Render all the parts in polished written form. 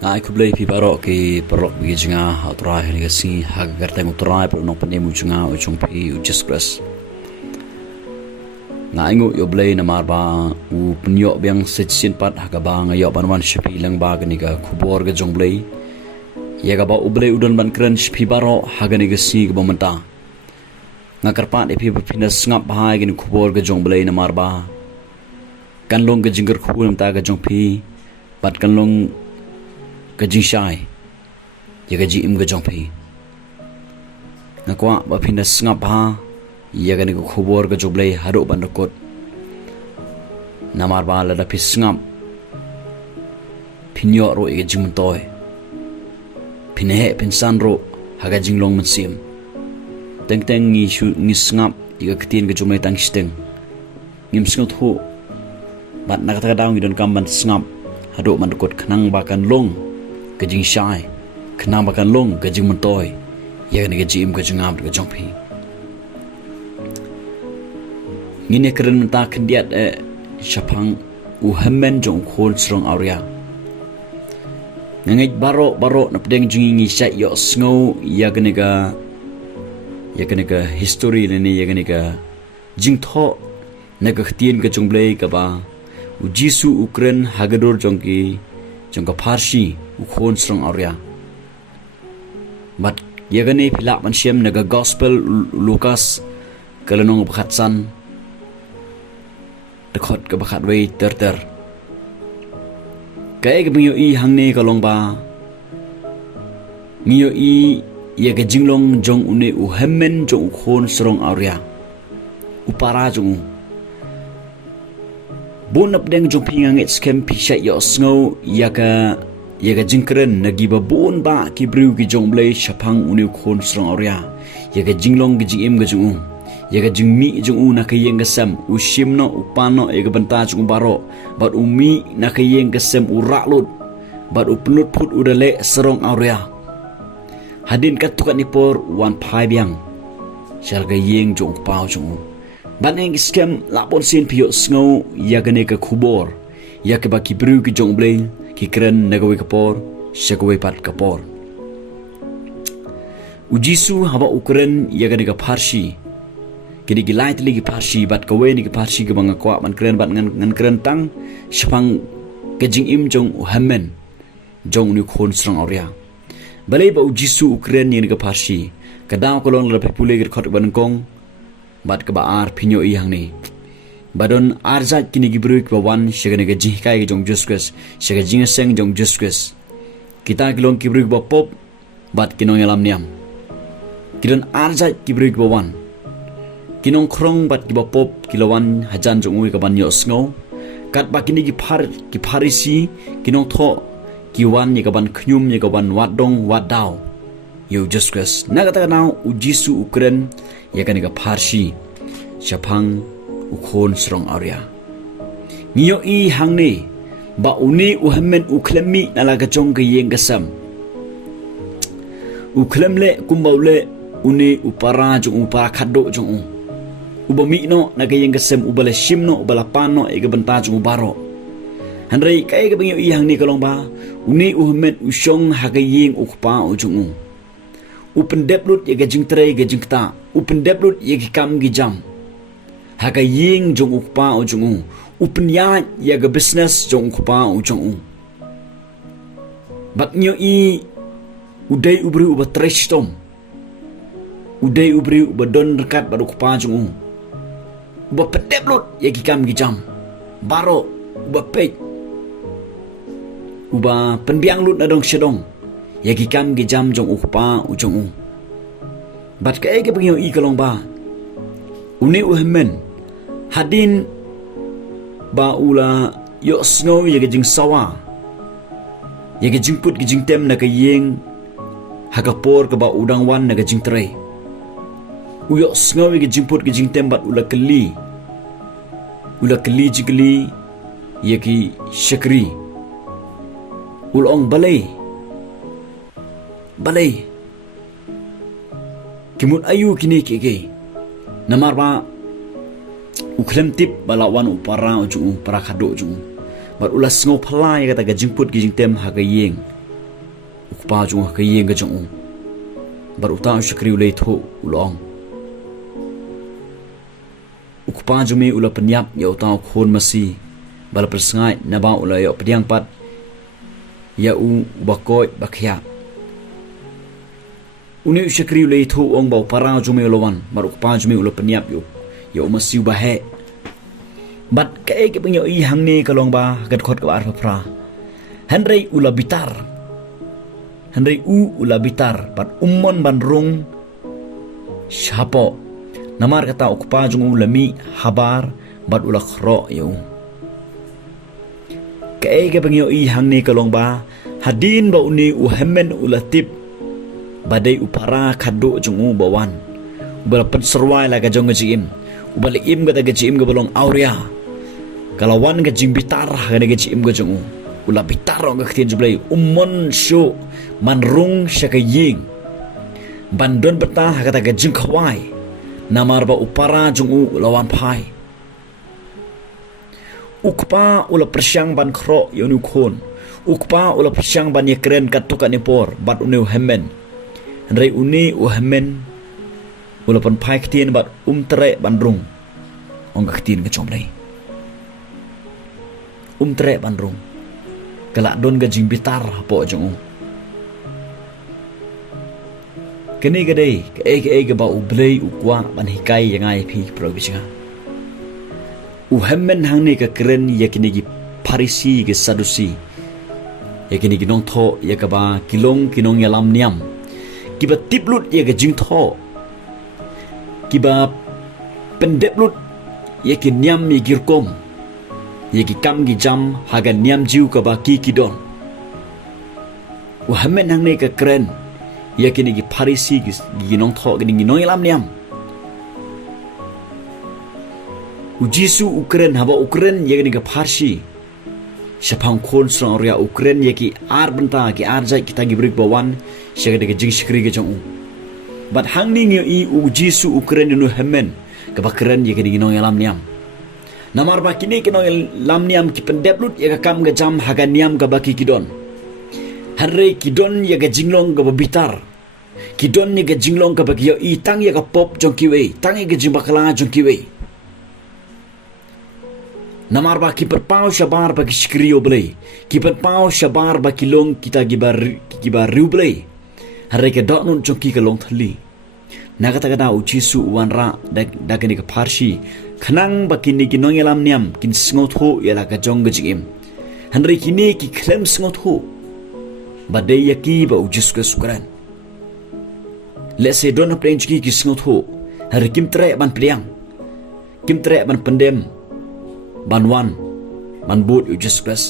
Ngai kublai pi barok ki perok bi jinga utrai ni gasi hag garteng utrai per no panemu jinga uchung pi ujiskras. Ngai ngu yo blai na marba u penyo biang setsin pat hagaba ngayo banwan shipi lang ba gani ga kubor ga jong blai. Ya ga ba u blai udon ban kran shipi baro hagani gasi ga bomenta. Ngakarpat epi pinas ngap bahai gani kubor ga jong blai na marba. Kanlong ga jinggar khunam ta ga jong pi pat kanlong ka jingshai ya ka jim ka jongpi ngakwa ba pinas ngap ha ya ka ni ko khobor ka joblei haro ban kot namar ba la da pis ngap pinyo ro e jim toy pinhe pinsan ro haga jinglong mansim teng teng ni shu ni ngap ya ka tin ka jomai tang steng ngim sngot ho bat nakata daung idon kamban ngap hado man kot khnang ba kan long kajing shai kena makan long kajing mentoy ya ni kajim kajing ngam kajong pi ngine keren menta kendiat syapang U Hymmen jong khun sarong awria ngait baro na pedeng jingi syai yo sngo ya genega history ni ya genega jingtho naga htien kajong blai ka ba u jisu ukren hagador jongki jongka parsi ukhon sarong awria bat yagane phila mansiam naga gospel Lukas kalanong bakhatsan dekhot ka bakhat wei ter kai ga biyo i hangne kalong ba ngiyo i yaga jinglong jong une U Hymmen jong ukhon sarong awria upara jong bon napdeng jong pinganget skem pisha yo sngo yaga jingkren nagi ba bon ba ki briu ki jong blai shapang uni khon sarong awria yaga jinglong gi jing em ga jung yaga jingmi jung na kayeng gasam ushimno upano yaga banta jung baro bat umi na kayeng gasam uralut bat upnut put udale sarong awria hadin katukan nipor wan phai biang shalga yeng jong pau jung baneng scam lapon sin pio sngo yagane ka khubor yak ba ki bru ki jong blai ki kren nagawe kapor shagawe pat kapor ujisu haba ukren yagane ka parsi kini ki light ligi parsi bat kawe ni ki parsi ka banga kwa man kren bat ngan kren tang shapang ka jing im jong U Hymmen jong ni khon sarong awria balai ba ujisu ukren ni ka parsi kadaw kolong la pepule gir khot ban kong bat ka baar pinyo i hang ni badon arjat kini gibruik bawan shagane ga jinghikai jong jusques shaga jingseng jong jusques kita kilong gibruik ba pop bat kinong yalam niam kidon arjat gibruik bawan kinong krong bat ki ba pop kilawan hajan jong ui ka ban yo sngo kat ba kini gi parisi kinong tho kiwan ni ka ban khnyum ni ka ban wadong wadaw yo jusques nagata now ujisu ukren yakani ka parsi syapang ukhon sarong awria ngiyo i hangne ba uni U Hymmen uklemmi nalaga jong ka yeng gasam uklemle kumbaule uni upara jong upara khaddo jong ubami no naga yeng gasam ubala shimno ubala pano ega banta jong baro hanrei kai ka bingyo i hangne kalong ba uni U Hymmen ushong haga yeng ukpa jong upen deplut yaga jingtre ga jingta upen deplut yaga kam gi jam haga ying jong ukpa o jong upen ya yaga business jong ukpa o jong baknyo i udai ubri uba trestom udai ubri uba don rekat baru ukpa jong uba pendeplut yaga kam gi jam baro uba pek uba penbiang lut na dong shedong yagi kam gi jam jong ukpa ujong bat ka ege bangyo i kalong ba uni U Hymmen hadin ba ula yo snow yagi jing sawa yagi jing put gi jing tem na ka yeng hagapor ka ba udang wan na ka jing tre uyo snow yagi jing put gi jing tem bat ula keli jigli yagi shakri ulong balai kimut ayu kini keke namar ba uklem tip balawan upara ujung para khado ujung bar ulas ngo phalai kata ga jingput gi jingtem ha ga yeng ukpa jung ka yeng ga jung bar uta shakri ulei tho ulong ukpa jumi ula penyap ya uta khun masi bal persngai naba ula ya pediang pat ya u bakoi bakhya uni shakri ulei tho ong ba para jumi ulawan bar ukpa jumi ula penyap yo ya masi bahe bat ke penyo I hang ni kalong ba gat khot ka ar phra Henry ula bitar Henry ula bitar pat ummon ban rung shapo namar kata ukpa jung ulami habar bat ula khro yo ke pengyo I hang ni kalong ba hadin ba uni U Hymmen ula tip badai upara khadu jung bawan ubal pen serwai la ga jong jim ubal im ga ga jim ga bolong awria kalawan ga jim bitar ga ga jim ga jung ula bitar ga khtin jublai ummon shu manrung shakaying bandon betah kata ga jingkhawai namar ba upara jung lawan phai ukpa ula persyang ban khro yonu khon ukpa ula persyang ban yekren katuka nepor bat unu Hymmen rei uni U Hymmen ula pan phai khtin bat tre bandrung ong ga khtin ga chomlai tre bandrung kala don ga jing bitar po jung kini gadai ke ba ublei ukwa ban hikai yangai phi provisionga U Hymmen hang ni ka keren yakini gi Parisi ge Sadusi yakini gi nong tho yakaba kilong kinong yalam niam kiba tiplut ya ge jing tho kiba pendeplut yakin niam mi girkom yaki kam gi jam haga niam jiu ka ba ki kidon U Hymmen hang ni ka keren yakini gi Parisi gi nong tho gi nong yalam niam Ujisu Ukraine haba Ukraine yakini ga Parsi Shapang khon srang ria Ukraine yaki ar benta ki ar jai kita gi brik bawan shagade ga jing shikri ga jong bat hangni ngi I ujisu Ukraine nu Hymmen ga bakren yakini gi nong yalam niam namar ba kini ki nong lam niam ki pendeplut ya kam ga jam haga niam ga baki kidon harre kidon ya ga jinglong ga bitar kidon ni ga jinglong ga baki yo I tang ya ga pop jong kiwe tang ya ga jing bakala jong kiwe namar ba ki perpau shabar ba ki shkrio blei ki perpau shabar ba ki long kita gibar riu blei harre ke dok nun chongki ka long thali nagata kada uchisu wanra da kini ka Parsi khanang ba kini ki nong yalam niam kin sngot ho yala ka jong ga jigim hanre kini ki klem sngot ho ba de yaki ba ujis ka sukran lese don pleng ki sngot ho harre kim tre ban priang kim tre ban pendem banwan manbut ujus klas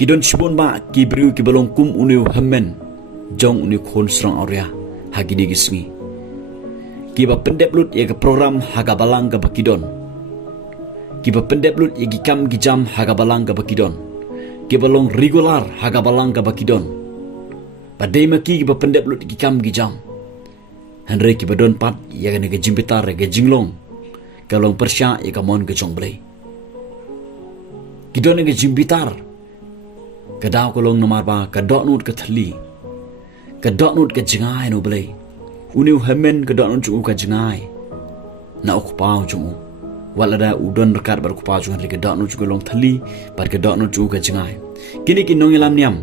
kidon chibon ba ki briu ki balong kum unu Hymmen jong unu khon srang awria hagidi gisngi ki ba pendeplut ye ka program haga balang ka bakidon ki ba pendeplut ye ki kam ki jam haga balang ka bakidon ki balong regular haga balang ka bakidon padai maki ki ba pendeplut ki kam ki jam hanre ki badon pat ye ga ne ga jimbitar ga jinglong kalong persya ya kamon ke chong blei kidon ge jimbitar kadaw kolong nomar ba kadok nut ke thli kadok nut ke jingai no blei uni Hymmen kadok nut chu ka jingai na ok pau chu walada udon rekat bar ku pau chu ri kadok nut chu kolong thli bar kadok nut chu ka jingai kini ki nong lam niam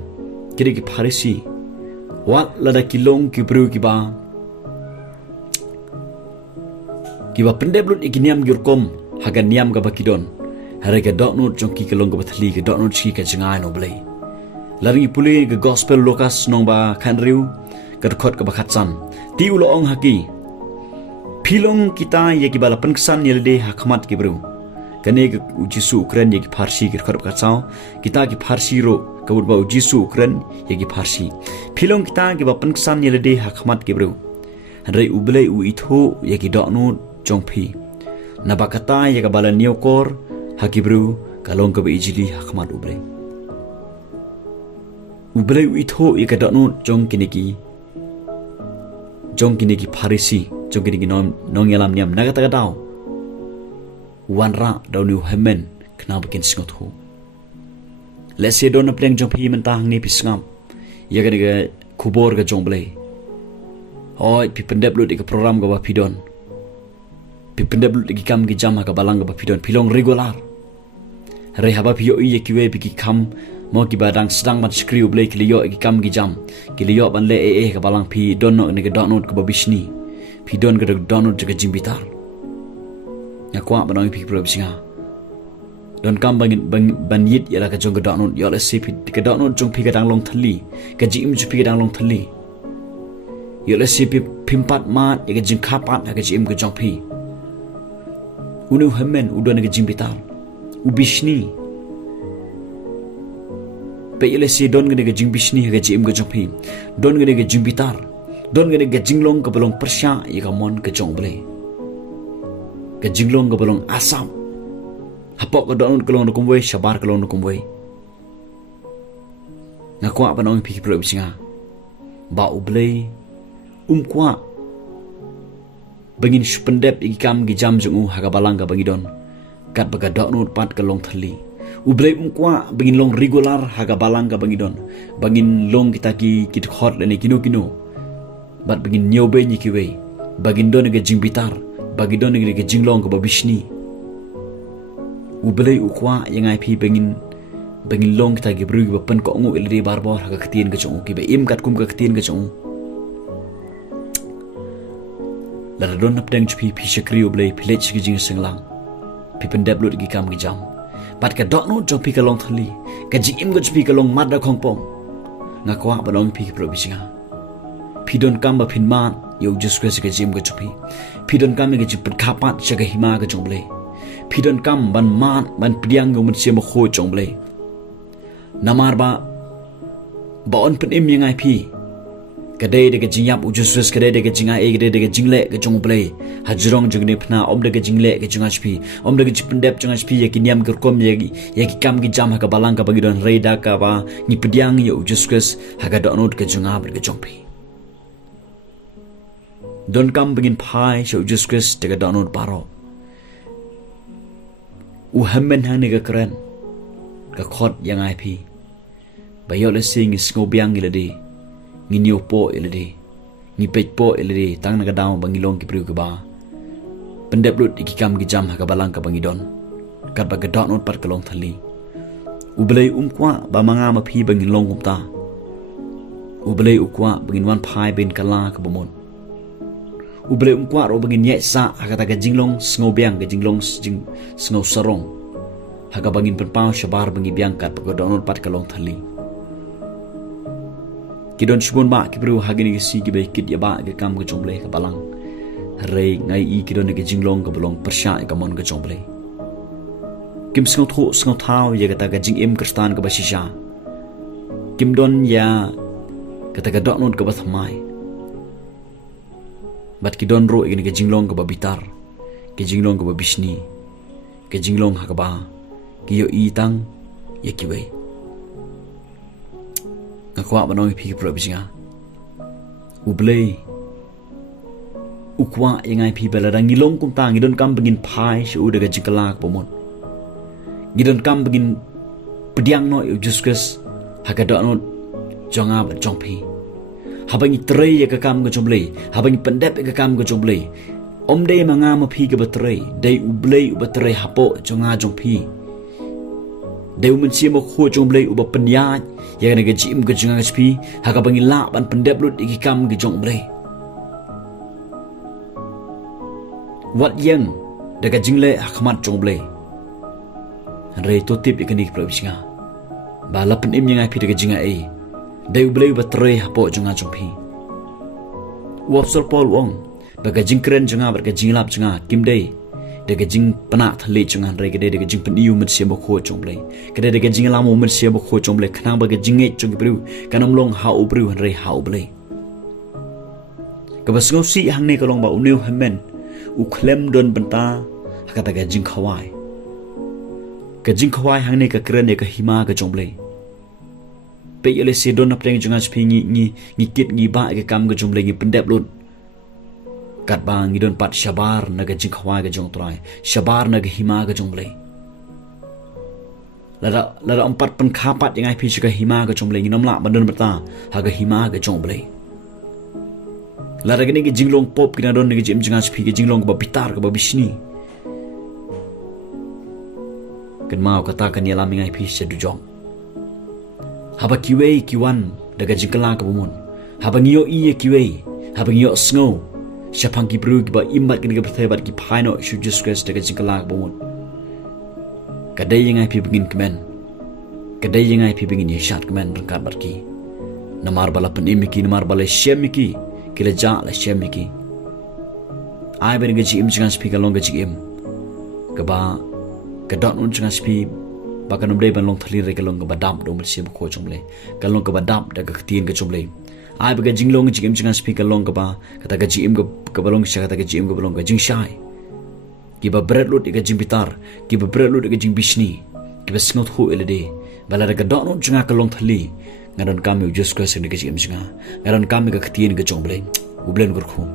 kini ki Parisi walada kilong ki bru ki ba kiba pendeblut ikiniam gyurkom hagan niam ga bakidon harga dok nut jongki kelong ga bathli ga dok nut chi ka jingai no blei lari puli ga gospel Lukas nong ba khanriu ga khot ga bakhatsan ti ulo ong haki philong kita ye ki bala penksan yelde hakmat ki bru kane ga ujisu Ukraine ye ki Parsi ga khot ka chao kita ki Parsi ro ka ba ujisu Ukraine ye ki Parsi philong kita ki ba penksan yelde hakmat ki bru rei ublei u itho ye ki dok nut jongpi nabakata ya kabala niokor hakibru kalong ka ijili hakmat ublei uitho ya kadakno jong kiniki Parisi jong kiniki nong yalam niam nagata kadaw wanra daw ni Hymmen kna bikin singot ho lese don na pleng jongpi mentang ni pisngam ya ga kubor ga jong blay oi pi pendep lut ga program ga ba pidon pi pendep lut ga kam ga jam ga balang ga ba pidon pilong regular re haba pi yo ye kiwe pi ki kam mo ki badang sedang mat skriu blay ki liyo ki kam gi jam ki liyo ban le ga balang pi don no ne ga download ga ba bishni pi don ga download ga jimbitar ya kwa banang pi pro singa don kam ban yit ya ka jong ga download ya le si pi ga download jong pi ga dang long thali ga jim ju pi ga dang long thali ya le si pi pimpat mat ya ga jing khapat ga jim ga jong pi unu hammen udon ga jimbitar ubishni pe ile si don ga jing bishni ga jim ga jong pi don ga jing bitar don ga jinglong ka balong persya ya ka mon ka jong ble ka jinglong ka balong asam hapok ka don ka long no kumwe shabar ka long no kumwe na kwa pa nong pi pro bisinga ba uble kwa bangin spendep ikam gi jam jungu ha ka balang ka bangidon kat baga don pat ka long thali ublay kwa bangin long regular haga balang ka bangidon bangin long kita ki kit khot le kino kino bat bangin nyobe ni kiwe bagin don ga jingbitar bagidon ga jinglong ka babishni ublay ukwa yang ai pi bangin long kita gi bru ba pen ko ngu ilri barbor haga khtien ga chung ki be im kat kum ka khtien ga chung la don nap deng pi shakri ublay philech gi jing singlang pi pendep lut gi kam gi jam bat ka dok no jong pi ka long thali ka jim go pi ka long mat da khong pong nga kwa ba long pi pro bisinga pi don kam ba phin man yo just kwe ka jim go pi don kam ga jip khapat chaga hima ga jong ble pi don kam ban man ban priang go mun se mo kho jong ble namar ba on pen im yang ai pi kadai de ga jingyap ujus kadai de ga jinga e kadai de ga jingle ga jong ble hajrong jugne phna om de ga jingle ga junga chpi om de ga jipendep junga chpi ya kinyam gur kom ya ki kam gi jam ha ka balang ka bagi don reida ka ba ni pediang ya ujus kres ha ga donot ga junga ber ga jongpi don kam begin phai sho ujus kres de ga donot baro U Hymmen hang ni ga kren ka khot yang ai pi bayo le sing is ngobiang ilade ngi niu po ilade ngi pej po ilade tang na ga daw bangilong ki priu ka ba pendep lut ikikam gi jam ka balang ka bangidon kat ba ga donot pat kalong thali ublei kwa ba manga ma phi bangin long kumta ublei ukwa bangin wan phai ben kala ka bomon ublei kwa ro bangin ye sa hakata ga jinglong sngobiang ga jinglong sngo sarong haga bangin penpau shabar bangi biang kat ba ga donot pat kalong thali kidon shibon ba kibru hagini gi si gi be kid ya ba ga kam ga chomble ka balang rei ngai i kidon ga jinglong ga balong persya ga mon ga chomble kim sngo tho sngo thao ya ga ta ga jing im kristan ga basisha kim don ya ga ta ga donot ga bathmai bat kidon ro igini ga jinglong ga babitar ga jinglong ga babishni ga jinglong ha ga ba ki yo i tang ya kiwe ngakwa banong pi pro bisinga ublei ukwa ingai pi bela dang ngilong kum tang ngidon kam begin phai shu daga jikalak pomon ngidon kam begin pediang no juskus hakada no jonga ba jongpi habang itrei ya ka kam ga jomble habang pendep ga kam ga jomble omde manga ma pi ga batrei dei ublei ubatrei hapo jonga jongpi deu men sia mo kho jomble uba penya ya ga jim ga jonga hp haga bangi la ban pendep lut iki kam ga jomble wat yang daga jingle akhmat jomble re to tip ikani provinsia bala pen im yang ai pi daga jinga ai deu bleu batre hapo jonga jompi wapsol pol wong baga jingkren jonga barga jinglap jonga kimdei daga jing pana thale jonga re gade daga jing peniu mit sia mo kho jomble gade daga jingla mo mit sia mo kho jomble khana baga jinge jong bru kanam long ha ubru re ha uble kabasngo si hangne kalong ba U Hymmen uklem don benta hakata ga jingkhawai hangne ka kren ka hima ka jomble pe yele se don apeng junga chpingi ngi kit ngi ba ka kam ga jomble ngi pendep lut kat ba ngi don pat shabar na ga jingkhawai ga jong trai shabar na ga hima ga jomble lada 4 penkapat yang ai pi juga hima ke chomble nginom la badan berta haga hima ke chomble lada gini ke jinglong pop kina don ke jim jangas pi ke jinglong ke bitar ke bisni kan mau katakan ya lami ai pi sedu jong haba kiwei kiwan daga jingkala ke bumun haba ngiyo iye kiwei haba ngiyo snow syapang ki bru ki ba imbat kini ke berthebat ki paino shu just daga jingkala ke bumun kadai yang ai pi begin kemen kadai yang ai pi begin yeshat kemen rengkat barki namar bala penimiki namar bala syemiki kila ja la syemiki ai ben gaji im jangan speak along gaji im keba kedot un jangan speak bakan umdai ban long thali re kalong ka badam do mel sim ko chumle kalong ka badam da ka tin ka chumle ai ba gajing long jing im jangan speak along ka ba kata gaji im ka balong sha kata gaji im ka balong ka jing shai kiba bread lut ka jing bitar kiba bread lut ka jing bisni kiba snot hu elede bala da ka dot un jangan kalong thali ngaran kami just question ke jim singa ngaran kami ka khtien ke chomble ublen gurkhu